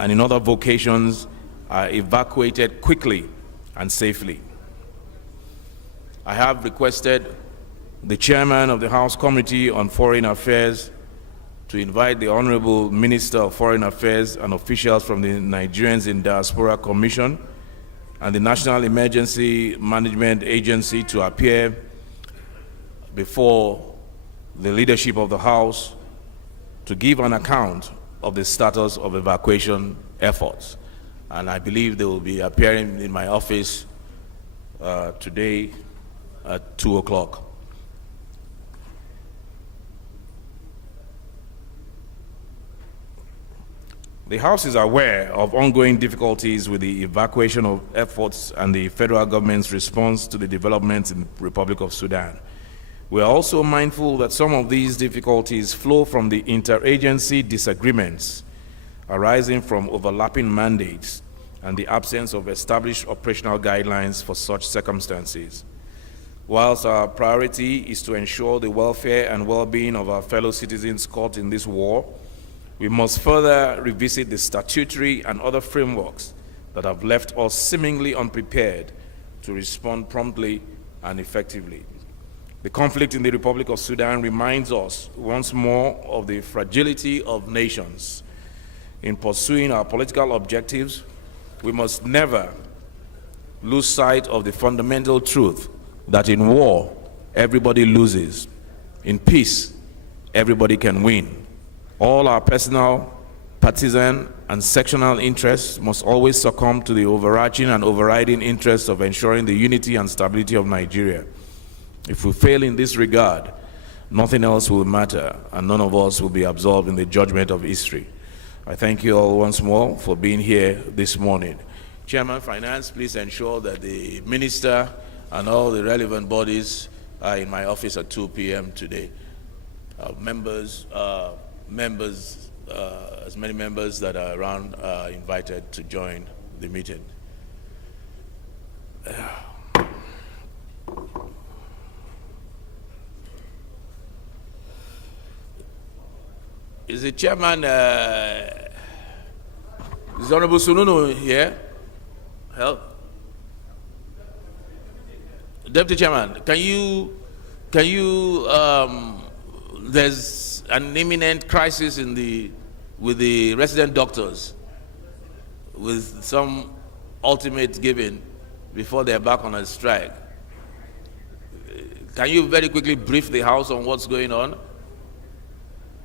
and in other vocations are evacuated quickly and safely. I have requested the chairman of the House Committee on Foreign Affairs to invite the Honorable Minister of Foreign Affairs and officials from the Nigerians in Diaspora Commission and the National Emergency Management Agency to appear before the leadership of the House to give an account of the status of evacuation efforts. And I believe they will be appearing in my office today at 2 o'clock. The House is aware of ongoing difficulties with the evacuation of efforts and the federal government's response to the developments in the Republic of Sudan. We are also mindful that some of these difficulties flow from the interagency disagreements arising from overlapping mandates and the absence of established operational guidelines for such circumstances. Whilst our priority is to ensure the welfare and well-being of our fellow citizens caught in this war, we must further revisit the statutory and other frameworks that have left us seemingly unprepared to respond promptly and effectively. The conflict in the Republic of Sudan reminds us once more of the fragility of nations. In pursuing our political objectives, we must never lose sight of the fundamental truth that in war, everybody loses. In peace, everybody can win. All our personal, partisan, and sectional interests must always succumb to the overarching and overriding interests of ensuring the unity and stability of Nigeria. If we fail in this regard, nothing else will matter, and none of us will be absolved in the judgment of history. I thank you all once more for being here this morning. Chairman Finance, please ensure that the Minister and all the relevant bodies are in my office at 2 p.m. today. As many members that are around are invited to join the meeting. Is the chairman, is Honorable Sununu here? Help. Deputy Chairman, can you, there's an imminent crisis with the resident doctors, with some ultimate given before they're back on a strike. Can you very quickly brief the House on what's going on?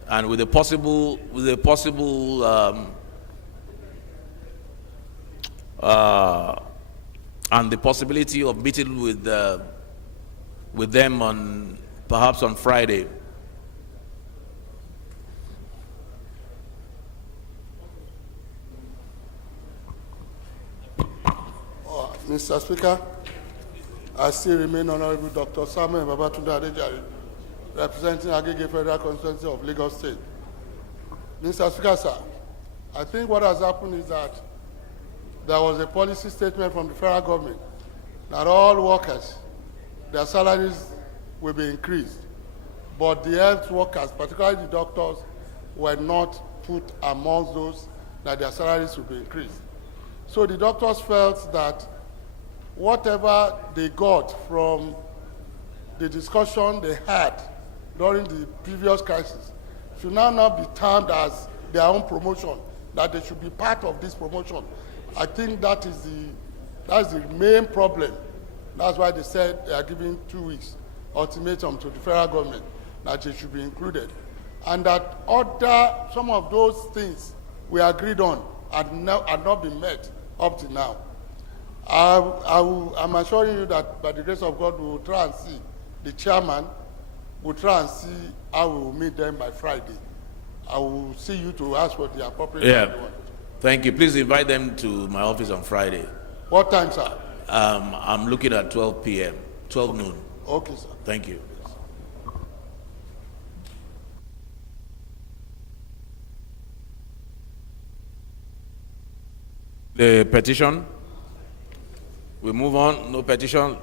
And with the possible and the possibility of meeting with them perhaps on Friday. Mr. Speaker, I still remain Honorable Dr. Samuel Babatunde Adejare, representing Agege Federal Constituency of Lagos State. Mr. Speaker, sir, I think what has happened is that there was a policy statement from the federal government that all workers, their salaries will be increased, but the health workers, particularly the doctors, were not put amongst those that their salaries will be increased. So the doctors felt that whatever they got from the discussion they had during the previous crisis should now not be termed as their own promotion, that they should be part of this promotion. I think that's the main problem. That's why they said they are giving 2 weeks ultimatum to the federal government that they should be included. And that some of those things we agreed on had not been met up to now. I'm assuring you that by the grace of God, we will try and see the chairman, we'll try and see how we will meet them by Friday. I will see you to ask for the appropriate time. Thank you. Please invite them to my office on Friday. What time, sir? I'm looking at 12 p.m., 12 noon. Okay, sir. Thank you. The petition. We move on. No petition.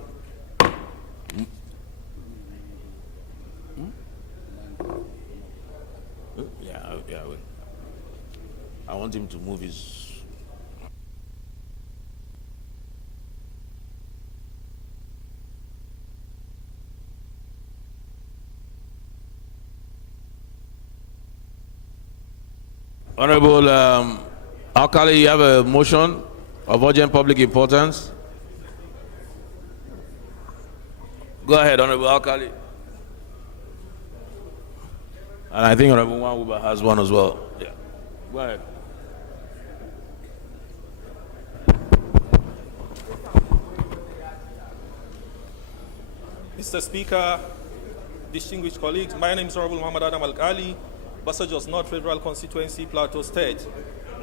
Yeah. I want him to move his. Honorable Alkali, you have a motion of urgent public importance. Go ahead, Honorable Alkali. And I think Honorable Wanguba has one as well. Yeah. Go ahead. Mr. Speaker, distinguished colleagues, my name is Honorable Muhammad Adam Alkali, Basajos North Federal Constituency, Plateau State.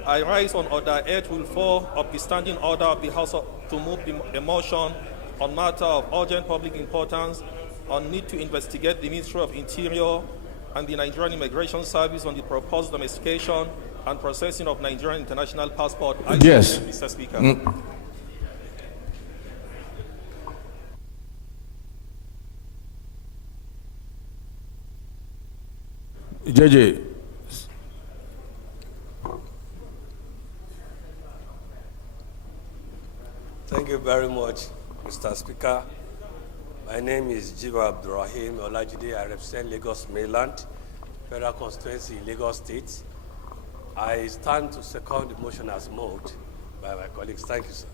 I rise on Order 8 Rule 4 of the Standing Order of the House to move a motion on matter of urgent public importance on need to investigate the Ministry of Interior and the Nigerian Immigration Service on the proposed domestication and processing of Nigerian international passport. Yes. Mr. Speaker. JJ. Thank you very much, Mr. Speaker. My name is Jiva Abdurrahim Olajide. I represent Lagos, Maryland, Federal Constituency, Lagos State. I stand to second the motion as moved by my colleagues. Thank you, sir.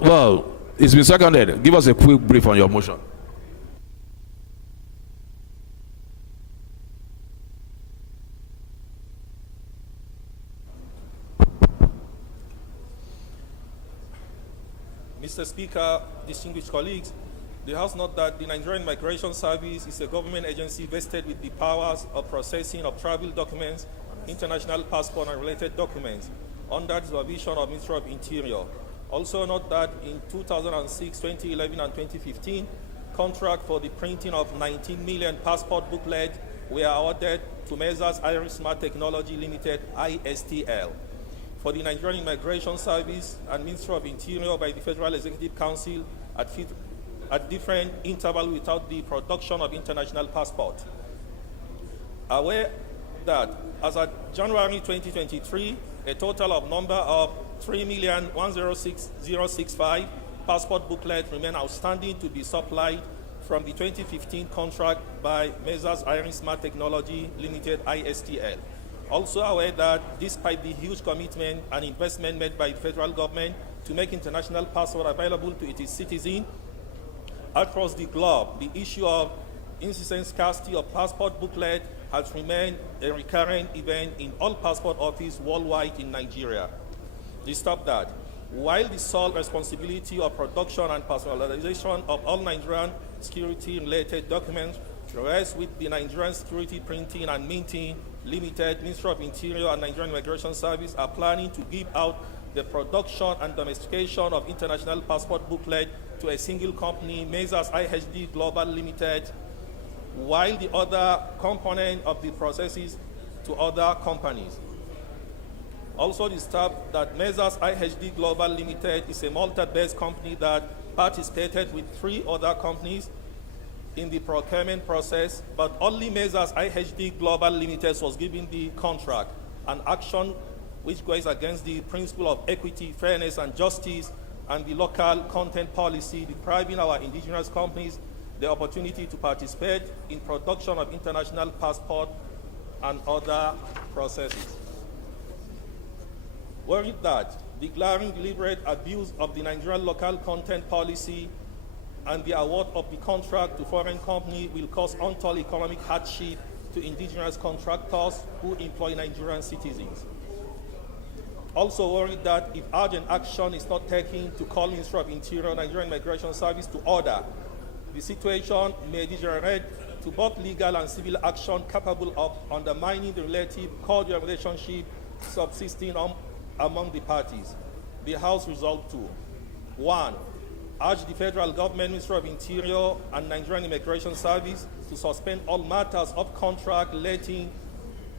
Well, it's been seconded. Give us a quick brief on your motion. Mr. Speaker, distinguished colleagues, the House notes that the Nigerian Migration Service is a government agency vested with the powers of processing of travel documents, international passport, and related documents under the supervision of Ministry of Interior. Also note that in 2006, 2011, and 2015, contract for the printing of 19 million passport booklets were awarded to Measures Iris Smart Technology Limited, ISTL. For the Nigerian Immigration Service and Ministry of Interior by the Federal Executive Council at different intervals without the production of international passport. Aware that as of January 2023, a total of number of 3,106,065 passport booklets remain outstanding to be supplied from the 2015 contract by Measures Iris Smart Technology Limited, ISTL. Also aware that despite the huge commitment and investment made by the federal government to make international passport available to its citizens across the globe, the issue of insistent scarcity of passport booklet has remained a recurrent event in all passport offices worldwide in Nigeria. Despite that, while the sole responsibility of production and personalization of all Nigerian security-related documents rests with the Nigerian Security Printing and Minting Limited, Ministry of Interior, and Nigerian Immigration Service are planning to give out the production and domestication of international passport booklet to a single company, Measures IHD Global Limited, while the other component of the processes to other companies. Also, the staff that Measures IHD Global Limited is a Malta-based company that participated with 3 other companies in the procurement process, but only Measures IHD Global Limited was given the contract, an action which goes against the principle of equity, fairness, and justice, and the local content policy, depriving our indigenous companies the opportunity to participate in production of international passport and other processes. Worried that the glaring deliberate abuse of the Nigerian local content policy and the award of the contract to foreign company will cause untold economic hardship to indigenous contractors who employ Nigerian citizens. Also worried that if urgent action is not taken to call Ministry of Interior, Nigerian Immigration Service to order, the situation may degenerate to both legal and civil action capable of undermining the relative cordial relationship subsisting among the parties. The House resolved to: 1. Urge the federal government, Ministry of Interior, and Nigerian Immigration Service to suspend all matters of contract relating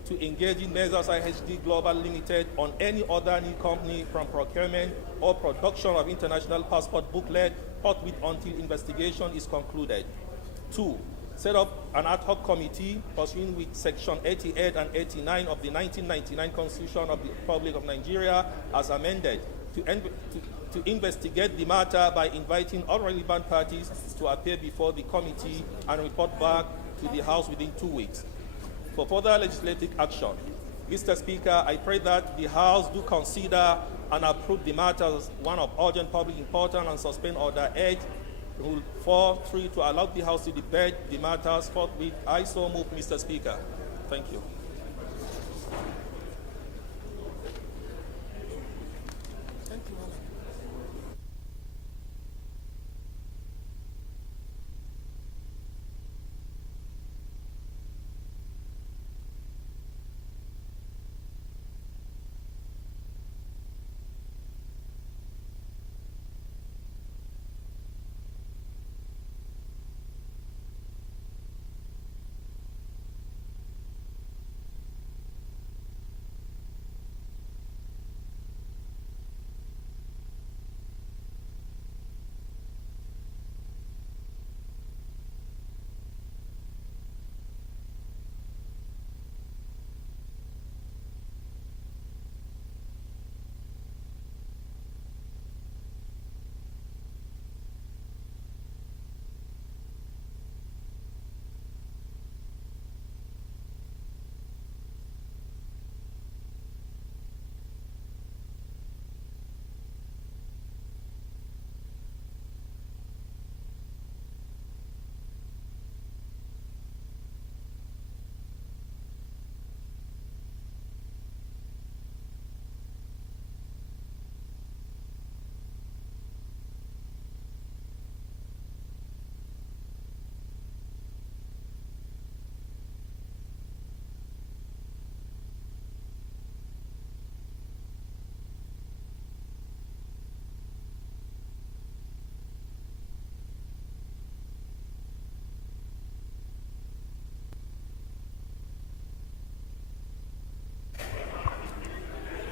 to engaging Measures IHD Global Limited on any other new company from procurement or production of international passport booklet forthwith until investigation is concluded. 2. Set up an ad hoc committee pursuant with Section 88 and 89 of the 1999 Constitution of the Republic of Nigeria as amended to investigate the matter by inviting all relevant parties to appear before the committee and report back to the House within 2 weeks. For further legislative action, Mr. Speaker, I pray that the House do consider and approve the matter as one of urgent public importance and suspend Order 8, Rule 4.3 to allow the House to debate the matters forthwith. I so move, Mr. Speaker. Thank you.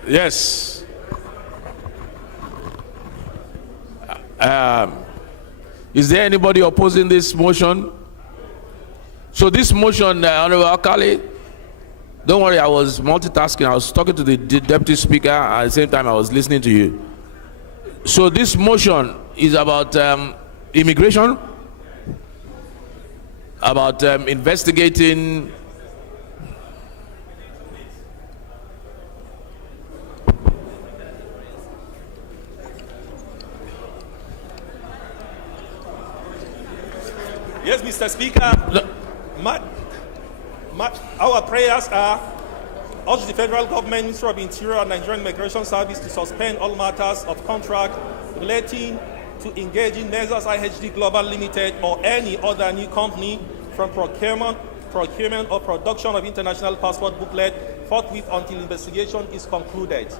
Yes. Is there anybody opposing this motion? So this motion, Honorable Akali, don't worry, I was multitasking. I was talking to the Deputy Speaker at the same time I was listening to you. So this motion is about immigration, about investigating. Yes, Mr. Speaker. Our prayers are: urge the federal government, Ministry of Interior, and Nigerian Immigration Service to suspend all matters of contract relating to engaging Measures IHD Global Limited or any other new company from procurement or production of international passport booklet forthwith until investigation is concluded.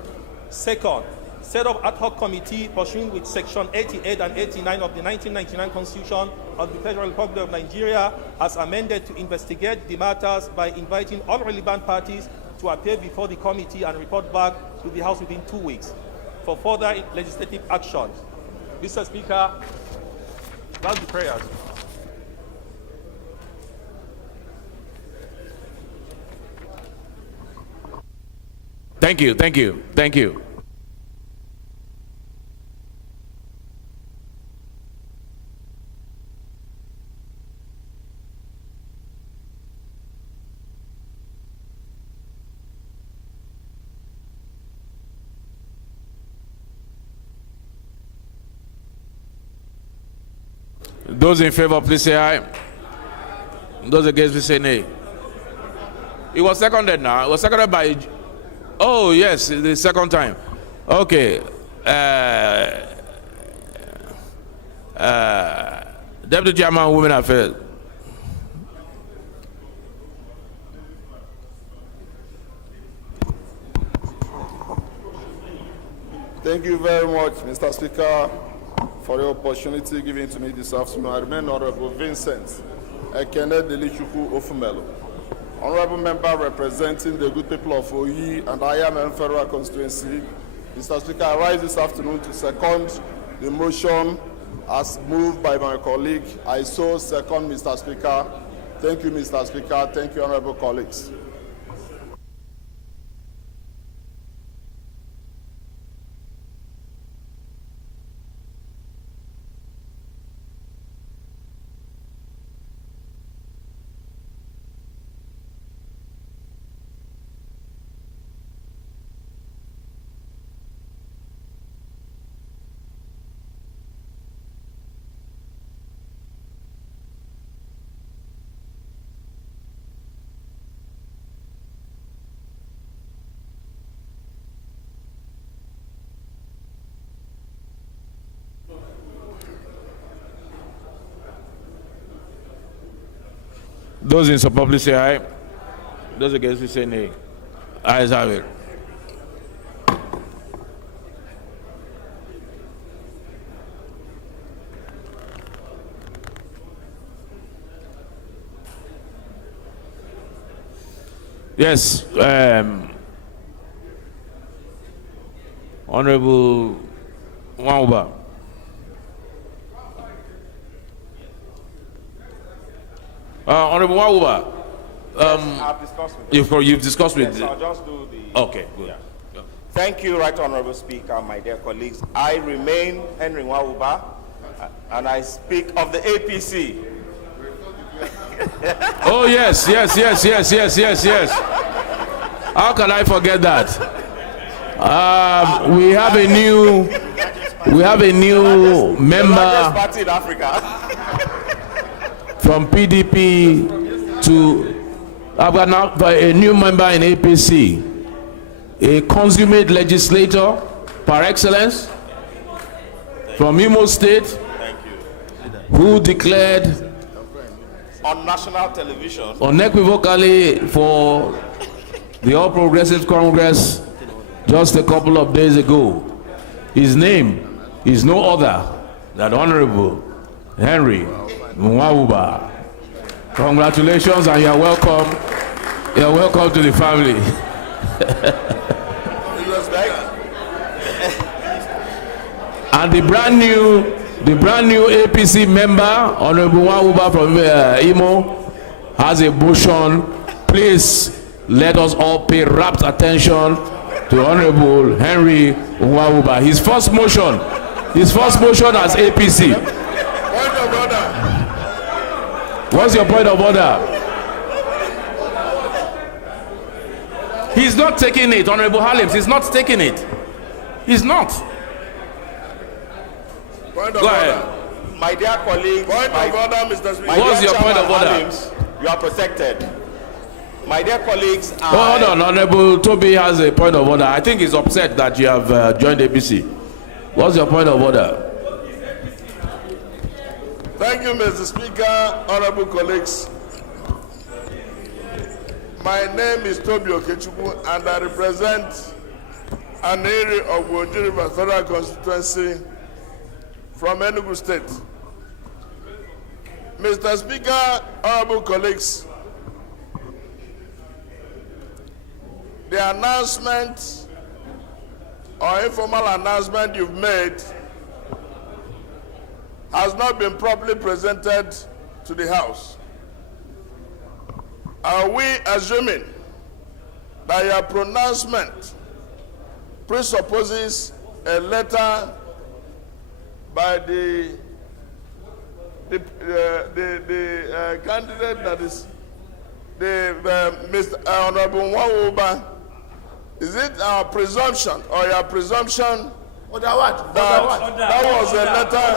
Second, set up ad hoc committee pursuant with Section 88 and 89 of the 1999 Constitution of the Federal Republic of Nigeria as amended to investigate the matters by inviting all relevant parties to appear before the committee and report back to the House within 2 weeks for further legislative action. Mr. Speaker, that's the prayers. Thank you, thank you, thank you. Those in favor, please say aye. Those against, please say nay. It was seconded now. It was seconded by... Oh, yes, the second time. Okay. Deputy Chairman, Women Affairs. Thank you very much, Mr. Speaker, for the opportunity given to me this afternoon. I remain Honorable Vincent Ekene Delichukwu Ofumelo, Honorable Member representing the good people of Oyi and IMM Federal Constituency. Mr. Speaker, I rise this afternoon to second the motion as moved by my colleague. I so second, Mr. Speaker. Thank you, Mr. Speaker. Thank you, honorable colleagues. Those in support, please say aye. Those against, please say nay. Ayes have it. Yes, Honorable Nwauba. Honorable Nwauba. I've discussed with them. You've discussed with. Yes, I'll just do the. Okay, good. Yeah. Thank you, Right Honorable Speaker, my dear colleagues. I remain Henry Nwauba, and I speak of the APC. Oh yes. How can I forget that? We have a new member Largest party in Africa. from PDP to I've got now a new member in APC, a consummate legislator par excellence from Imo State, Thank you. who declared On national television. unequivocally for the All Progressive Congress just a couple of days ago. His name is no other than Honorable Henry Nwauba. Congratulations and you're welcome. You're welcome to the family. And the brand new APC member, Honorable Nwauba from Imo, has a motion. Please let us all pay rapt attention to Honorable Henry Nwauba. His first motion as APC. Point of order. What's your point of order? He's not taking it, Honorable Halims. He's not taking it. He's not. Point of Go order. ahead. My dear colleagues. Point of order, Mr. Speaker. My What's dear your point of Chairman order? Halims, you are protected. My dear colleagues, Oh, hold on, Honorable Toby has a point of order. I think he's upset that you have joined APC. What's your point of order? Thank you, Mr. Speaker, honorable colleagues. My name is Toby Okechukwu, and I represent an area of Oji River Federal Constituency from Enugu State. Mr. Speaker, honorable colleagues, the announcement or informal announcement you've made has not been properly presented to the House. Are we assuming that your pronouncement presupposes a letter by the candidate that is Mr. Honorable Nwauba? Is it our presumption or your presumption Order what? that Order what? that was a letter?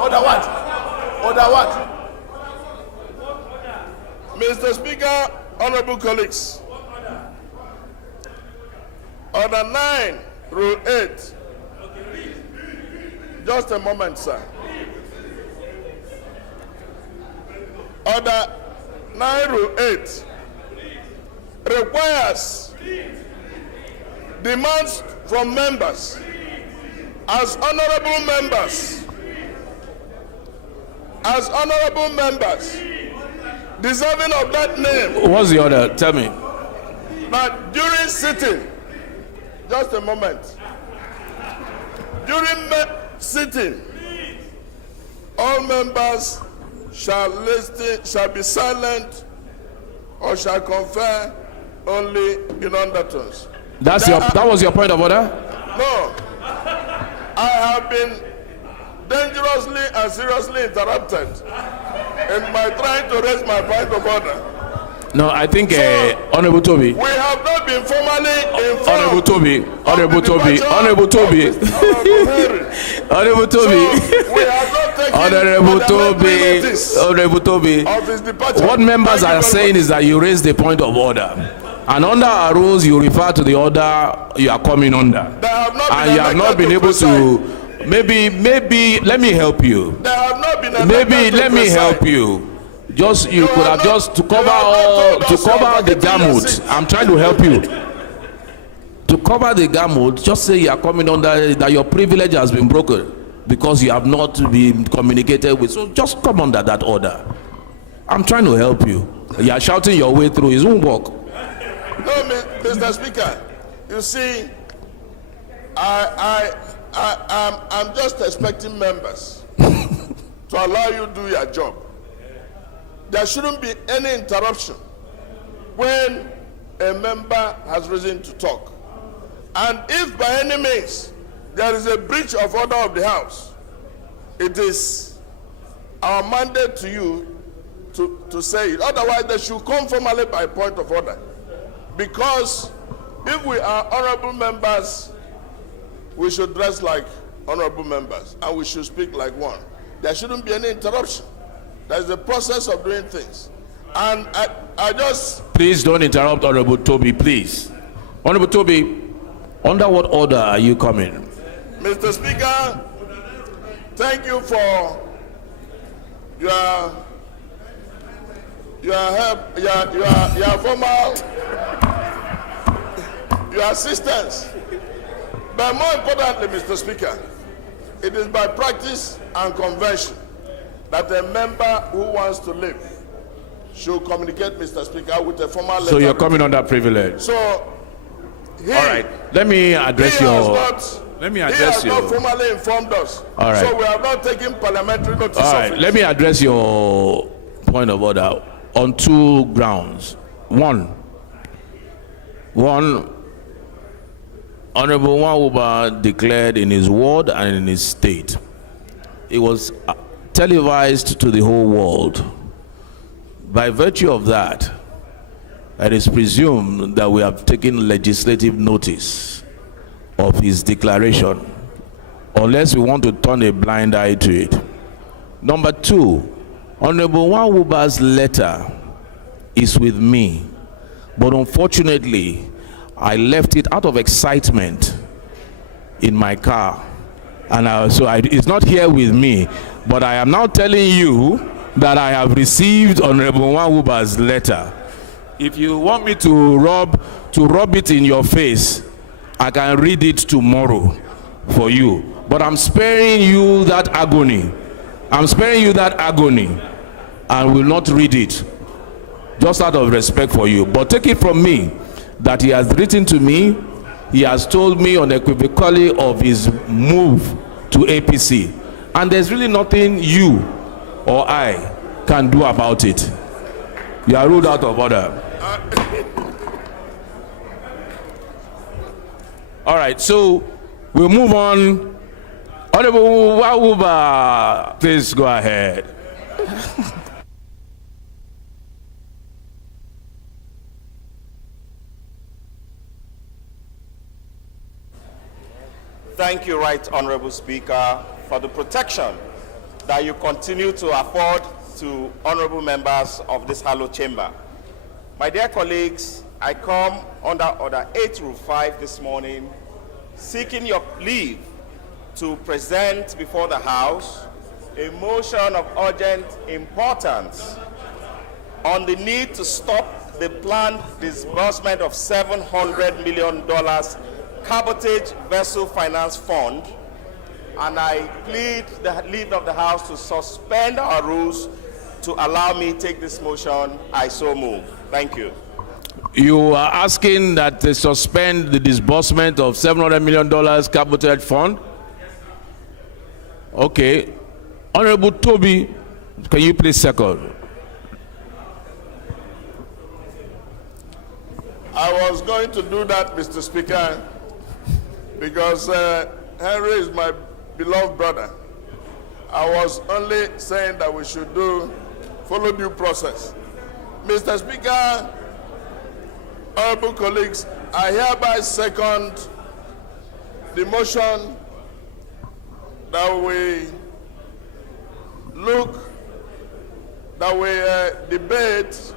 Order what? Order what? Mr. Speaker, honorable colleagues, Order 9 Rule 8. Just a moment, sir. Order 9 Rule 8 requires demands from members as honorable members deserving of that name. What's the order? Tell me. But during sitting, just a moment. During sitting, all members shall be silent or shall confer only in undertones. That was your point of order? No. I have been dangerously and seriously interrupted in my trying to raise my point of order. No, I think Honorable Toby. We have not been formally informed. Honorable Toby. Honorable Toby. We have not taken Honorable Toby. of his departure. What members Thank you are very saying much. is that you raise the point of order. And under our rules, you refer to the order you are coming under. They have not And you have not been able to. Maybe, let me help you. They have not been Maybe, let me help you. Just you could have just to cover the gamut. I'm trying to help you. To cover the gamut, just say you are coming under that your privilege has been broken because you have not been communicated with. So just come under that order. I'm trying to help you. You are shouting your way through. It won't work. No, Mr. Speaker. You see, I'm just expecting members to allow you to do your job. There shouldn't be any interruption when a member has risen to talk. And if by any means there is a breach of order of the House, it is our mandate to you to say it. Otherwise, they should come formally by point of order. Because if we are honorable members, we should dress like honorable members and we should speak like one. There shouldn't be any interruption. There's a process of doing things. And I just... Please don't interrupt Honorable Toby, please. Honorable Toby, under what order are you coming? Mr. Speaker, thank you for your help, your formal, your assistance. But more importantly, Mr. Speaker, it is by practice and convention that a member who wants to leave should communicate, Mr. Speaker, with a formal letter. So you're coming under privilege. So he, all right. Let me address he your. has not formally informed us. All right. So we have not taken parliamentary notice All of right. it. Let me address your point of order on two grounds. One, Honorable Nwauba declared in his ward and in his state. It was televised to the whole world. By virtue of that, it is presumed that we have taken legislative notice of his declaration, unless we want to turn a blind eye to it. Number two, Honorable Nwauba's letter is with me, but unfortunately, I left it out of excitement in my car, and it's not here with me. But I am now telling you that I have received Honorable Nwauba's letter. If you want me to rub it in your face, I can read it tomorrow for you. But I'm sparing you that agony. And will not read it, just out of respect for you. But take it from me that he has written to me. He has told me unequivocally of his move to APC. And there's really nothing you or I can do about it. You are ruled out of order. All right, so we'll move on. Honorable Nwauba, please go ahead. Thank you, Right Honorable Speaker, for the protection that you continue to afford to honorable members of this hallowed chamber. My dear colleagues, I come under Order 8 Rule 5 this morning, seeking your leave to present before the House a motion of urgent importance on the need to stop the planned disbursement of $700 million Cabotage Vessel Finance Fund, and I plead the leave of the House to suspend our rules to allow me to take this motion. I so move. Thank you. You are asking that they suspend the disbursement of $700 million Cabotage Fund? Okay. Honorable Toby, can you please second? I was going to do that, Mr. Speaker, because Henry is my beloved brother. I was only saying that we should follow due process. Mr. Speaker, honorable colleagues, I hereby second the motion that we debate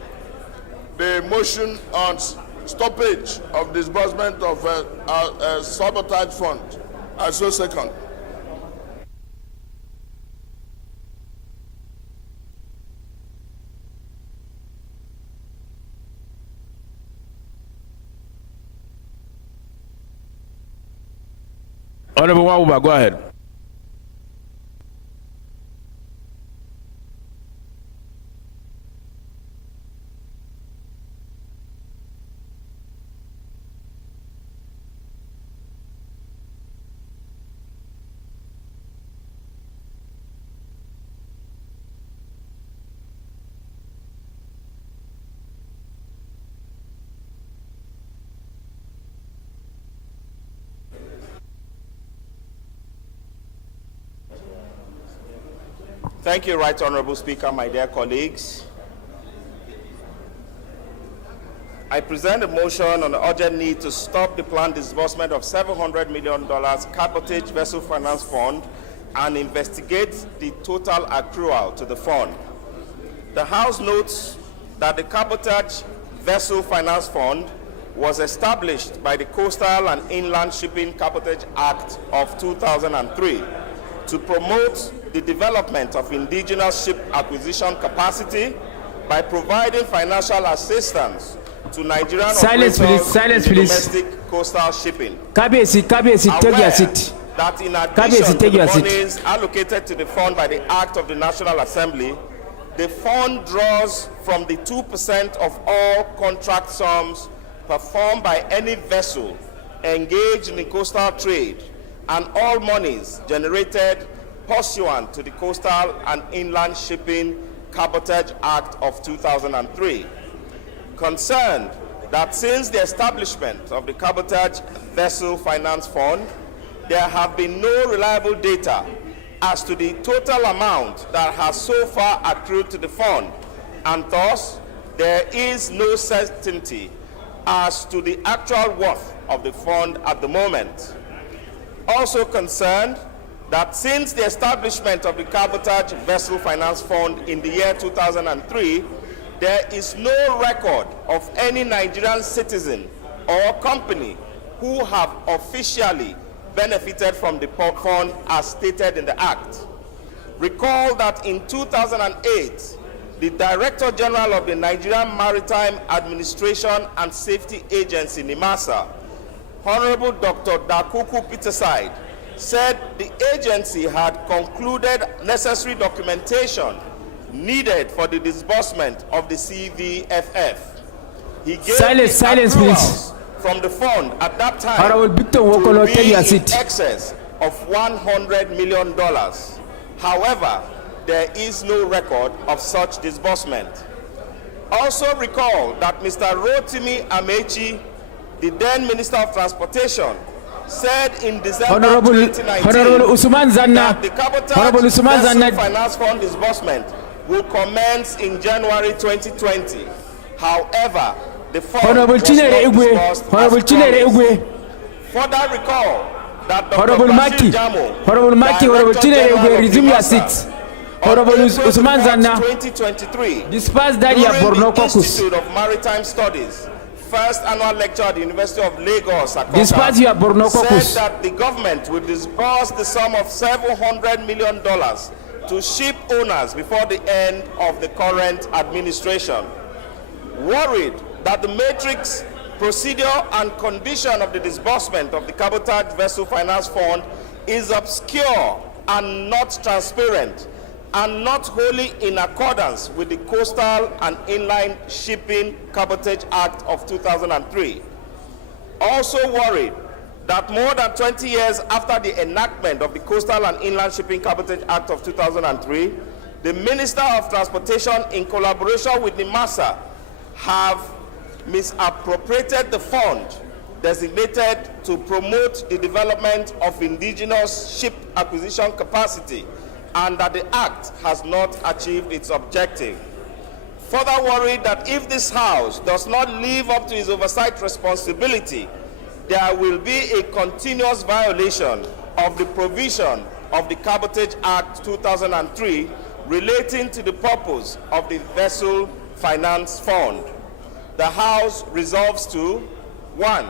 the motion on stoppage of disbursement of sabotage fund. I so second. Honorable Wawuba, go ahead. Thank you, Right Honorable Speaker, my dear colleagues. I present a motion on the urgent need to stop the planned disbursement of $700 million Cabotage Vessel Finance Fund and investigate the total accrual to the fund. The House notes that the Cabotage Vessel Finance Fund was established by the Coastal and Inland Shipping Cabotage Act of 2003 to promote the development of indigenous ship acquisition capacity by providing financial assistance to Nigerian operators in domestic coastal shipping. Kabesi, take your seat. That in addition to the monies allocated to the fund by the Act of the National Assembly, the fund draws from the 2% of all contract sums performed by any vessel engaged in the coastal trade and all monies generated pursuant to the Coastal and Inland Shipping Cabotage Act of 2003. Concerned that since the establishment of the Cabotage Vessel Finance Fund, there have been no reliable data as to the total amount that has so far accrued to the fund, and thus there is no certainty as to the actual worth of the fund at the moment. Also concerned that since the establishment of the Cabotage Vessel Finance Fund in the year 2003, there is no record of any Nigerian citizen or company who have officially benefited from the fund as stated in the Act. Recall that in 2008, the Director General of the Nigerian Maritime Administration and Safety Agency, NIMASA, Honorable Dr. Dakuku Peterside, said the agency had concluded necessary documentation needed for the disbursement of the CVFF. He gave silence, please. From the fund at that time Honorable Victor Wokolo, to take be your in seat. excess of $100 million. However, there is no record of such disbursement. Also recall that Mr. Rotimi Amechi, the then Minister of Transportation, said in December 2019 Honorable Usman Zanna, that the Cabotage Vessel Finance Fund disbursement will commence in January 2020. However, the fund Honorable was not disbursed Honorable as Chinere promised. Igwe, Further recall that Dr. Honorable Bashir Maki, Jamo, Honorable Maki, Honorable Director Chinere General Igwe, of resume your NIMASA, seat. on Honorable April Usman 12, Zanna, 2023, disperse that here during for no the caucus. Institute of Maritime Studies first annual lecture at the University of Lagos, Dispatch your Borno said caucus. that the government will disburse the sum of $700 million to ship owners before the end of the current administration. Worried that the matrix, procedure, and condition of the disbursement of the Cabotage Vessel Finance Fund is obscure and not transparent, and not wholly in accordance with the Coastal and Inland Shipping Cabotage Act of 2003. Also worried that more than 20 years after the enactment of the Coastal and Inland Shipping Cabotage Act of 2003, the Minister of Transportation, in collaboration with NIMASA, have misappropriated the fund designated to promote the development of indigenous ship acquisition capacity, and that the Act has not achieved its objective. Further worried that if this House does not live up to its oversight responsibility, there will be a continuous violation of the provision of the Cabotage Act 2003 relating to the purpose of the Vessel Finance Fund. The House resolves to 1.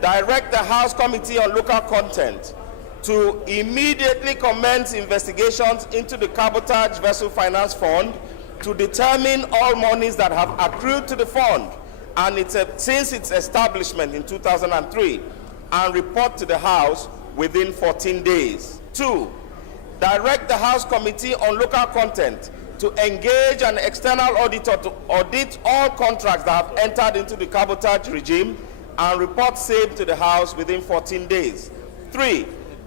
Direct the House Committee on Local Content to immediately commence investigations into the Cabotage Vessel Finance Fund to determine all monies that have accrued to the fund and since its establishment in 2003, and report to the House within 14 days. 2. Direct the House Committee on Local Content to engage an external auditor to audit all contracts that have entered into the cabotage regime and report same to the House within 14 days. 3.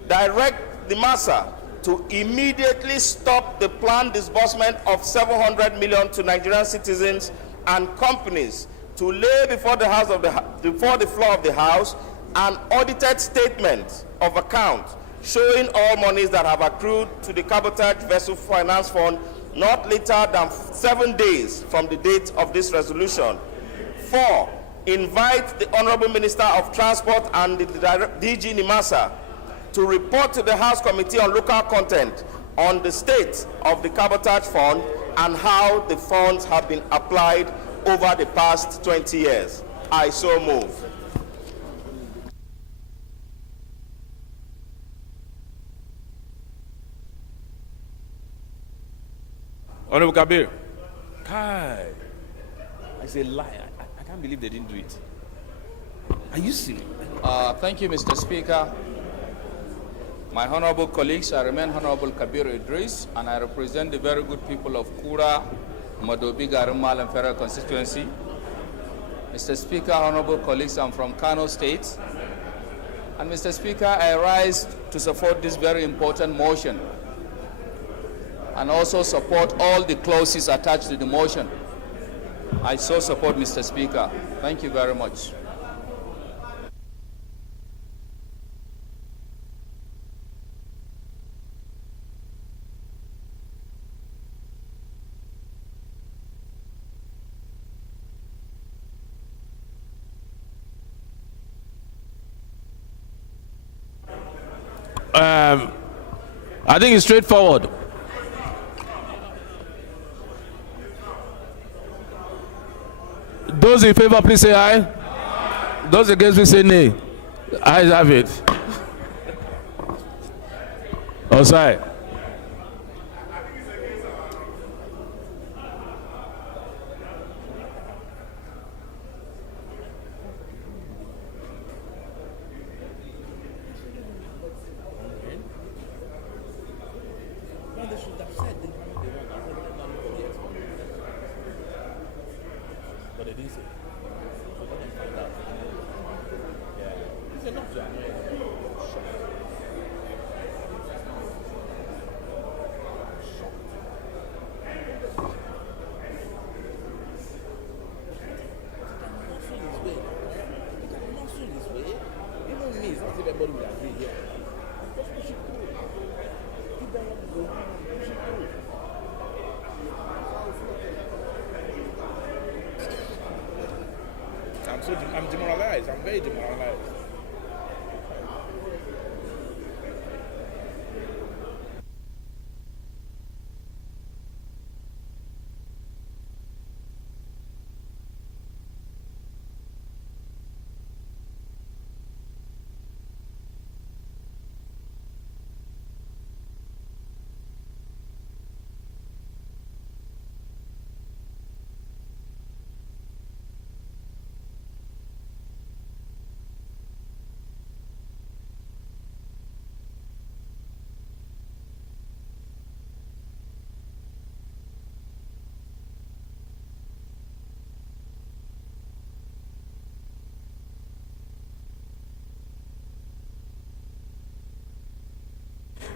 Direct the MASA to immediately stop the planned disbursement of $700 million to Nigerian citizens and companies, to lay before the floor of the House an audited statement of account showing all monies that have accrued to the Cabotage Vessel Finance Fund not later than 7 days from the date of this resolution. 4. Invite the Honorable Minister of Transport and the DG NIMASA to report to the House Committee on Local Content on the state of the Cabotage Fund and how the funds have been applied over the past 20 years. I so move. Honorable Kabir. Kai. I say lie. I can't believe they didn't do it. Are you serious? Thank you, Mr. Speaker. My honorable colleagues, I remain Honorable Kabir Idris, and I represent the very good people of Kura, Madobi, Garumal, and Federal Constituency. Mr. Speaker, honorable colleagues, I'm from Kano State. And Mr. Speaker, I rise to support this very important motion and also support all the clauses attached to the motion. I so support, Mr. Speaker. Thank you very much. I think it's straightforward. Those in favor, please say aye. Those against, please say nay. Ayes have it. Osai. I'm demoralized. I'm very demoralized.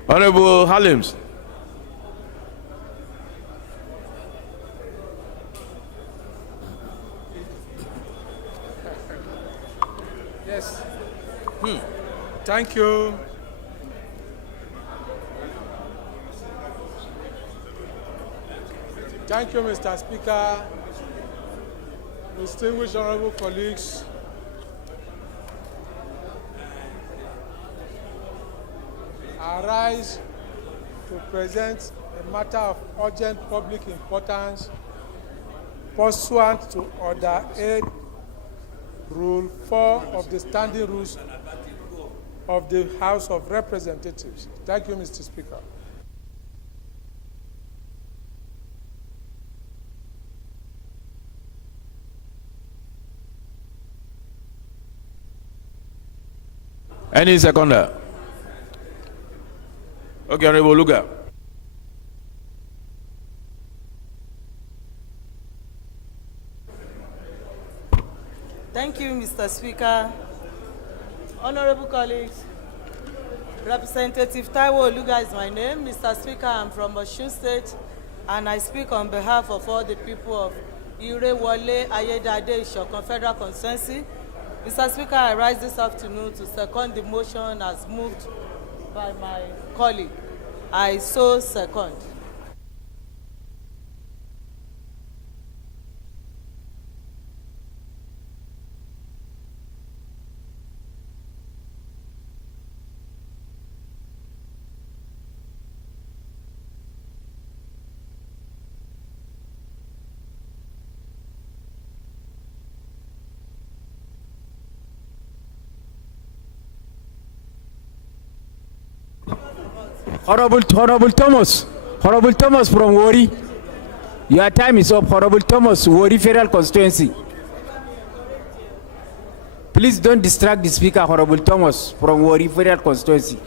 Honorable Halims. Yes. Thank you. Thank you, Mr. Speaker. Distinguished honorable colleagues. I rise to present a matter of urgent public importance pursuant to Order 8, Rule 4 of the Standing Rules of the House of Representatives. Thank you, Mr. Speaker. Any seconder? Okay, Honorable Luga. Thank you, Mr. Speaker. Honorable colleagues, Representative Taiwo Luga is my name. Mr. Speaker, I'm from Osun State, and I speak on behalf of all the people of Irewole Ayedade Ishokan Federal Constituency. Mr. Speaker, I rise this afternoon to second the motion as moved by my colleague. I so second. Honorable Thomas from Wari. Your time is up, Honorable Thomas, Wari Federal Constituency. Please don't distract the speaker, Honorable Thomas from Wari Federal Constituency.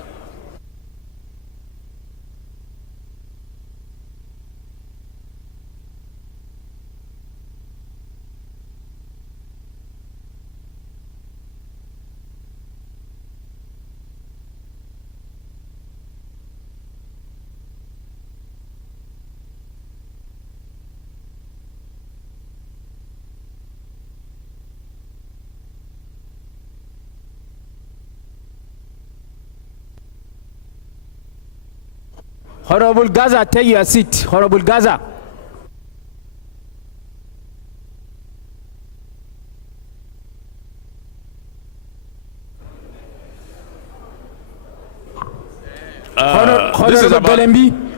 Honorable Gaza, take your seat. Honorable Gaza.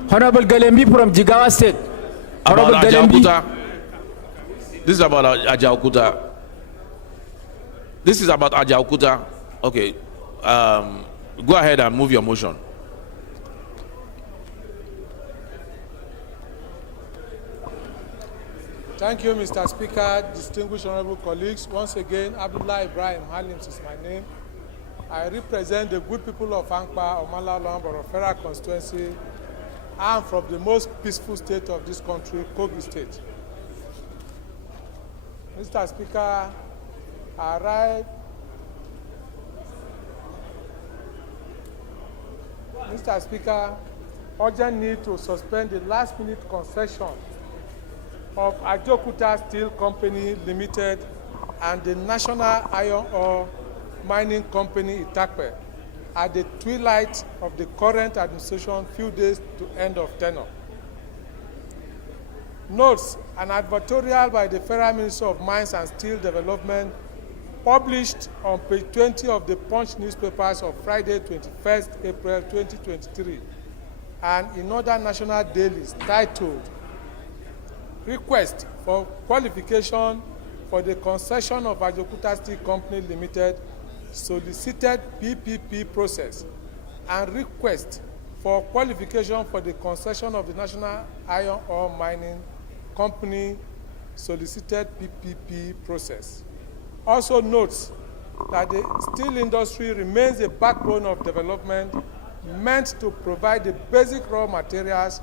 Honorable Galembi from Jigawa State. Honorable Galembi. This is about Ajaukuta. This is about Ajaukuta. Okay. Go ahead and move your motion. Thank you, Mr. Speaker, distinguished honorable colleagues. Once again, Abdullah Ibrahim Halims is my name. I represent the good people of Ankpa, Omala, Lamboro, Federal Constituency. I am from the most peaceful state of this country, Kogi State. Mr. Speaker, I write. Mr. Speaker, urgent need to suspend the last-minute concession of Ajokuta Steel Company Limited and the National Iron Ore Mining Company Itakpe at the twilight of the current administration, few days to end of tenure. Notes: an advertorial by the Federal Minister of Mines and Steel Development published on page 20 of the Punch newspapers of Friday, 21st April 2023, and in other national dailies titled Request for Qualification for the Concession of Ajokuta Steel Company Limited Solicited PPP Process and Request for Qualification for the Concession of the National Iron Ore Mining Company Solicited PPP Process. Also notes that the steel industry remains a backbone of development meant to provide the basic raw materials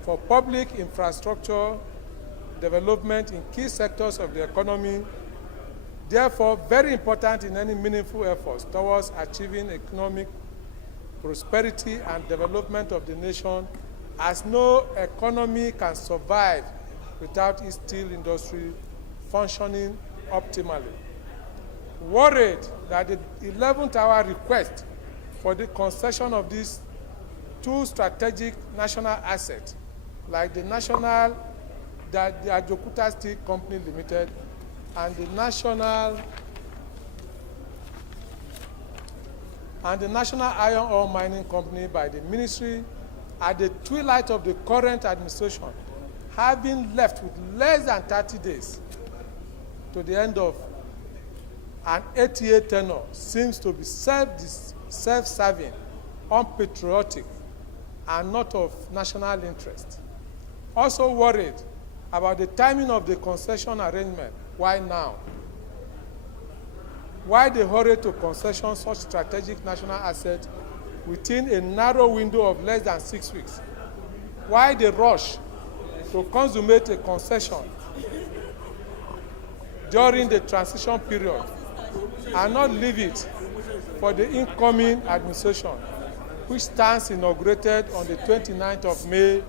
for public infrastructure development in key sectors of the economy, therefore very important in any meaningful efforts towards achieving economic prosperity and development of the nation, as no economy can survive without its steel industry functioning optimally. Worried that the 11th hour request for the concession of these two strategic national assets, like the Ajokuta Steel Company Limited and the National Iron Ore Mining Company by the ministry at the twilight of the current administration, have been left with less than 30 days to the end of an 8-year tenure, seems to be self-serving, unpatriotic, and not of national interest. Also worried about the timing of the concession arrangement. Why now? Why the hurry to concession such strategic national assets within a narrow window of less than 6 weeks? Why the rush to consummate a concession during the transition period and not leave it for the incoming administration, which stands inaugurated on the 29th of May